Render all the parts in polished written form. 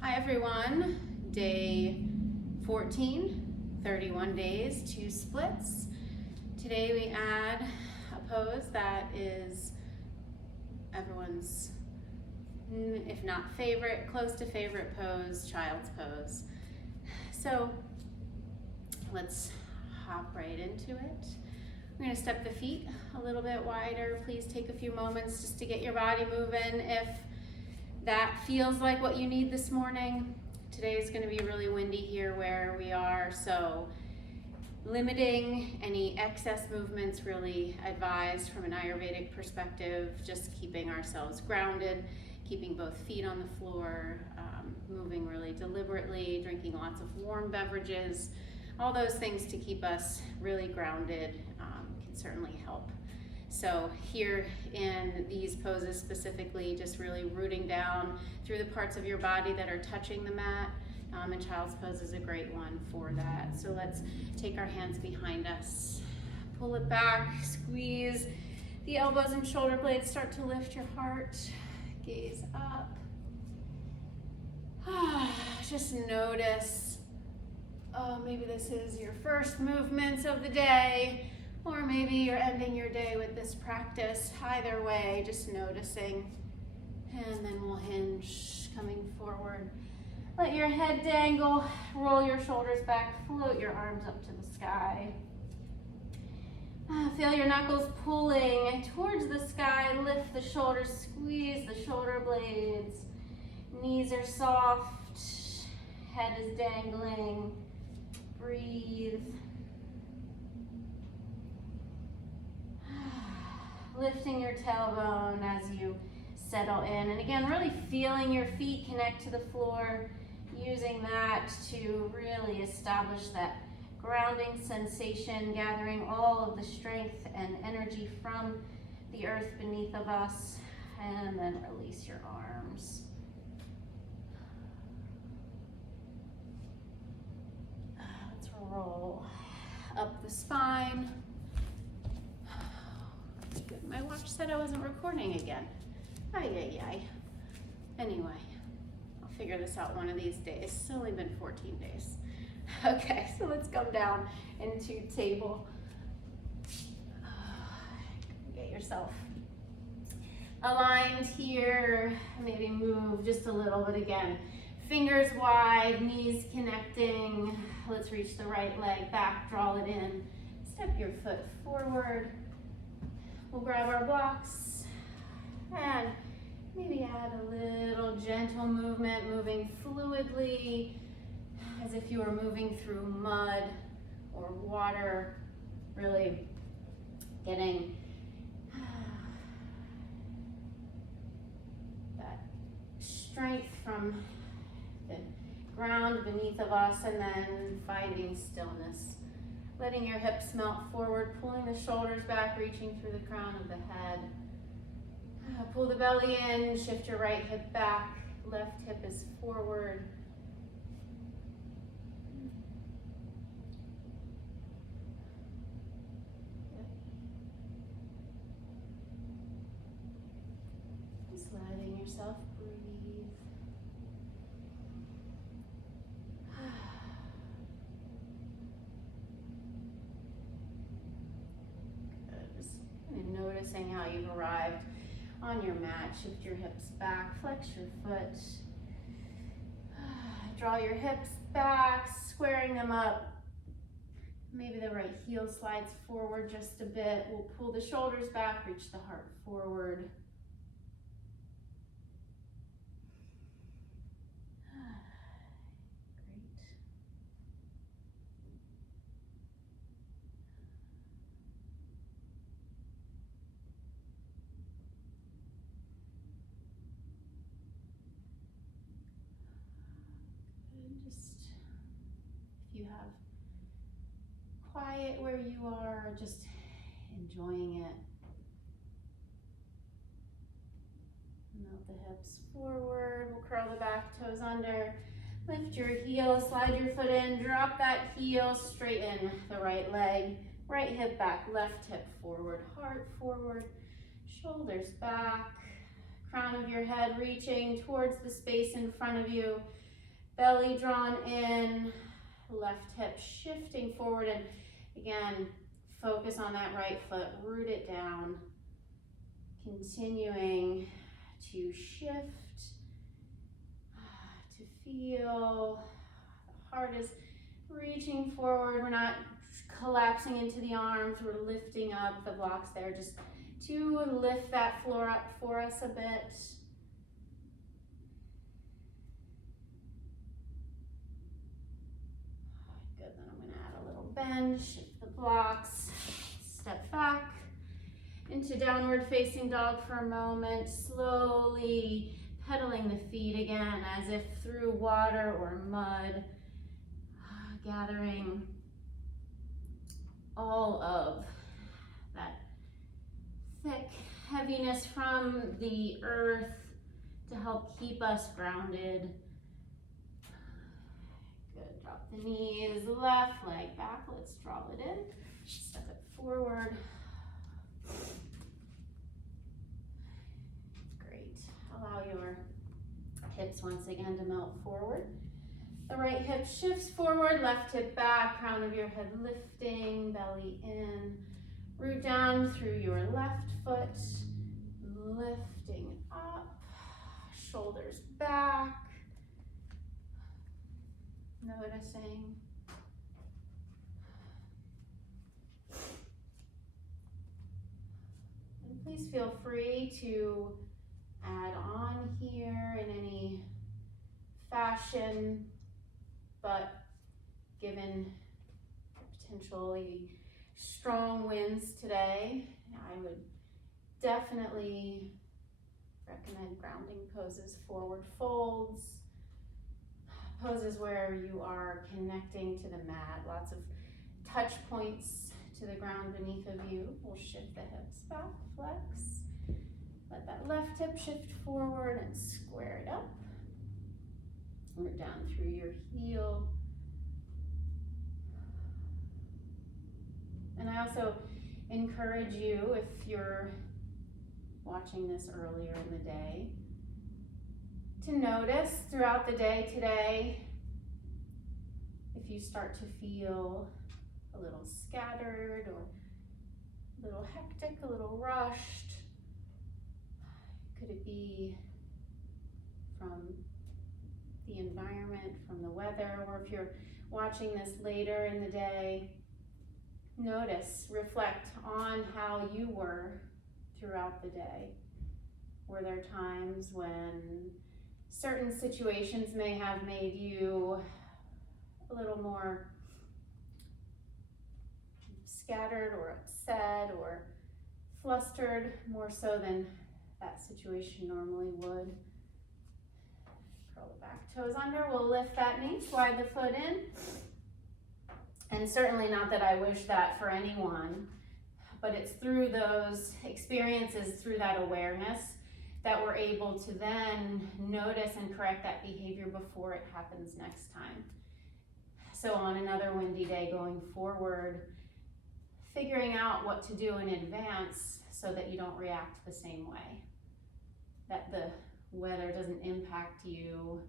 Hi everyone, day 14, 31 days, 2 splits. Today we add a pose that is everyone's, if not favorite, close to favorite pose, child's pose. So let's hop right into it. We're going to step the feet a little bit wider. Please take a few moments just to get your body moving if that feels like what you need this morning. Today is going to be really windy here where we are, so limiting any excess movements really advised from an Ayurvedic perspective, just keeping ourselves grounded, keeping both feet on the floor, moving really deliberately, drinking lots of warm beverages. All those things to keep us really grounded can certainly help. So here in these poses specifically, just really rooting down through the parts of your body that are touching the mat, and child's pose is a great one for that. So let's take our hands behind us, pull it back, squeeze the elbows and shoulder blades, start to lift your heart, gaze up. Just notice, maybe this is your first movements of the day, or maybe you're ending your day with this practice. Either way, just noticing. And then we'll hinge, coming forward. Let your head dangle, roll your shoulders back, float your arms up to the sky. Feel your knuckles pulling towards the sky, lift the shoulders, squeeze the shoulder blades. Knees are soft, head is dangling. Breathe. Lifting your tailbone as you settle in. And again, really feeling your feet connect to the floor, using that to really establish that grounding sensation, gathering all of the strength and energy from the earth beneath of us, and then release your arms. Let's roll up the spine. My watch said I wasn't recording again. Ay. Anyway, I'll figure this out one of these days. It's only been 14 days. Okay, so let's come down into table. Get yourself aligned here. Maybe move just a little bit again. Fingers wide, knees connecting. Let's reach the right leg back, draw it in. Step your foot forward. We'll grab our blocks and maybe add a little gentle movement, moving fluidly as if you were moving through mud or water, really getting that strength from the ground beneath of us, and then finding stillness. Letting your hips melt forward, pulling the shoulders back, reaching through the crown of the head. Pull the belly in, shift your right hip back, left hip is forward. Just letting yourself breathe. Noticing how you've arrived on your mat. Shift your hips back, flex your foot. Draw your hips back, squaring them up. Maybe the right heel slides forward just a bit. We'll pull the shoulders back, reach the heart forward. If you have quiet where you are, just enjoying it. Melt the hips forward. We'll curl the back toes under. Lift your heel, slide your foot in, drop that heel, straighten the right leg. Right hip back, left hip forward, heart forward, shoulders back. Crown of your head reaching towards the space in front of you. Belly drawn in, left hip shifting forward, and again, focus on that right foot, root it down, continuing to shift, to feel the heart is reaching forward. We're not collapsing into the arms, we're lifting up the blocks there, just to lift that floor up for us a bit. Good, then I'm gonna add a little bend, shift the blocks, step back into downward facing dog for a moment, slowly pedaling the feet again as if through water or mud, gathering all of that thick heaviness from the earth to help keep us grounded. Good, drop the knees, left leg back, let's draw it in, step it forward. Great, allow your hips once again to melt forward. The right hip shifts forward, left hip back, crown of your head lifting, belly in. Root down through your left foot, lifting up, shoulders back. Noticing. And please feel free to add on here in any fashion, but given potentially strong winds today, I would definitely recommend grounding poses, forward folds, poses where you are connecting to the mat, lots of touch points to the ground beneath of you. We'll shift the hips back, flex. Let that left hip shift forward and square it up. Root down through your heel. And I also encourage you, if you're watching this earlier in the day, to notice throughout the day today if you start to feel a little scattered or a little hectic, a little rushed. Could it be from the environment, from the weather, or if you're watching this later in the day, notice, reflect on how you were throughout the day. Were there times when certain situations may have made you a little more scattered or upset or flustered, more so than that situation normally would? Curl the back toes under, we'll lift that knee, slide the foot in. And certainly not that I wish that for anyone, but it's through those experiences, through that awareness, that we're able to then notice and correct that behavior before it happens next time. So on another windy day going forward, figuring out what to do in advance so that you don't react the same way, that the weather doesn't impact you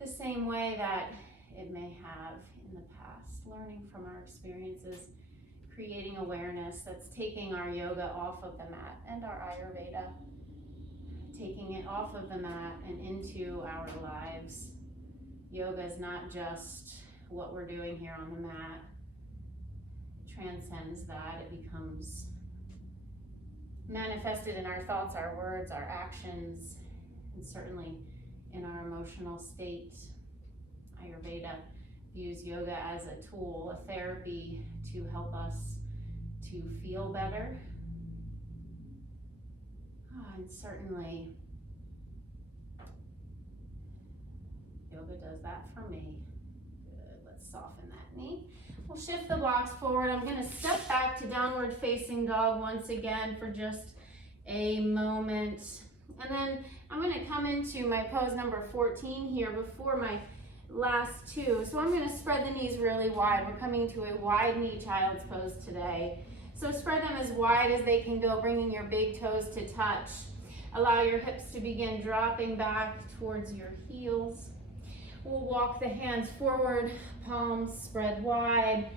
the same way that it may have in the past. Learning from our experiences, creating awareness that's taking our yoga off of the mat and our Ayurveda, taking it off of the mat and into our lives. Yoga is not just what we're doing here on the mat. It transcends that. It becomes manifested in our thoughts, our words, our actions, and certainly in our emotional state. Ayurveda views yoga as a tool, a therapy to help us to feel better. And certainly yoga does that for me. Good, let's soften that knee. We'll shift the blocks forward. I'm gonna step back to downward facing dog once again for just a moment. And then I'm gonna come into my pose number 14 here before my last two. So I'm gonna spread the knees really wide. We're coming to a wide knee child's pose today. So spread them as wide as they can go, bringing your big toes to touch. Allow your hips to begin dropping back towards your heels. we'll walk the hands forward, palms spread wide,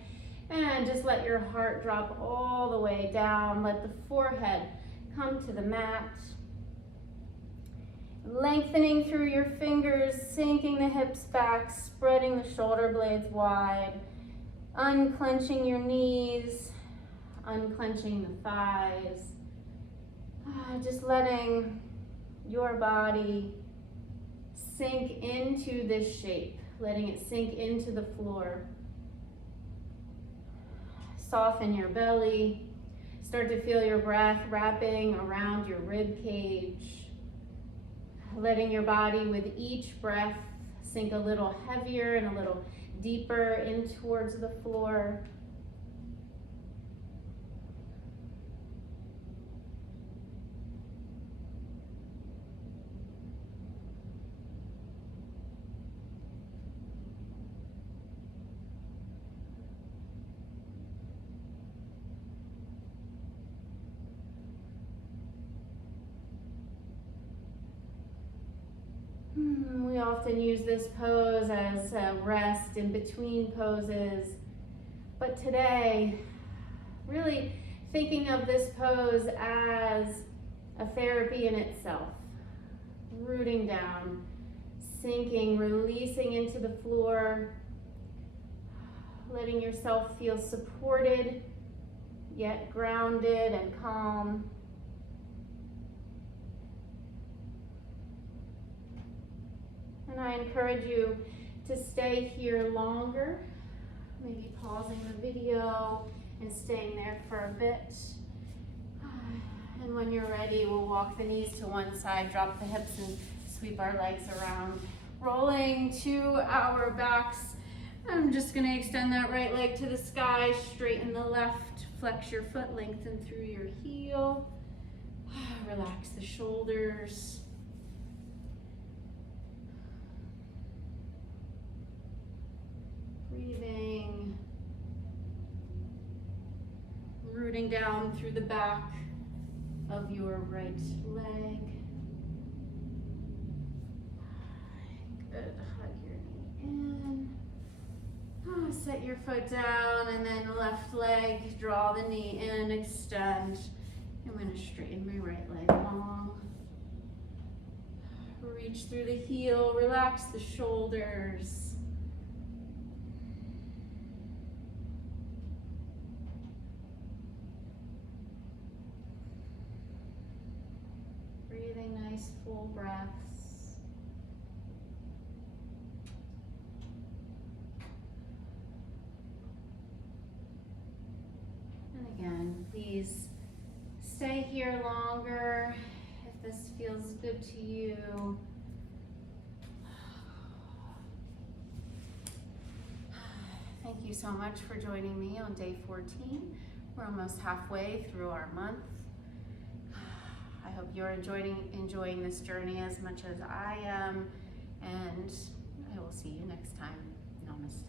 and just let your heart drop all the way down. Let the forehead come to the mat. Lengthening through your fingers, sinking the hips back, spreading the shoulder blades wide, unclenching your knees, unclenching the thighs. Just letting your body sink into this shape, letting it sink into the floor. Soften your belly. Start to feel your breath wrapping around your rib cage. Letting your body with each breath sink a little heavier and a little deeper in towards the floor. We often use this pose as a rest in between poses, but today, really thinking of this pose as a therapy in itself. Rooting down, sinking, releasing into the floor, letting yourself feel supported, yet grounded and calm. And I encourage you to stay here longer, maybe pausing the video and staying there for a bit. And when you're ready, we'll walk the knees to one side, drop the hips and sweep our legs around. Rolling to our backs. I'm just gonna extend that right leg to the sky, straighten the left, flex your foot, lengthen through your heel. Relax the shoulders. Breathing, rooting down through the back of your right leg. Good, hug your knee in. Set your foot down and then left leg, draw the knee in, extend. I'm going to straighten my right leg long. Reach through the heel, relax the shoulders. Breathing nice full breaths. And again, please stay here longer if this feels good to you. Thank you so much for joining me on day 14. We're almost halfway through our month. I hope you're enjoying this journey as much as I am, and I will see you next time. Namaste.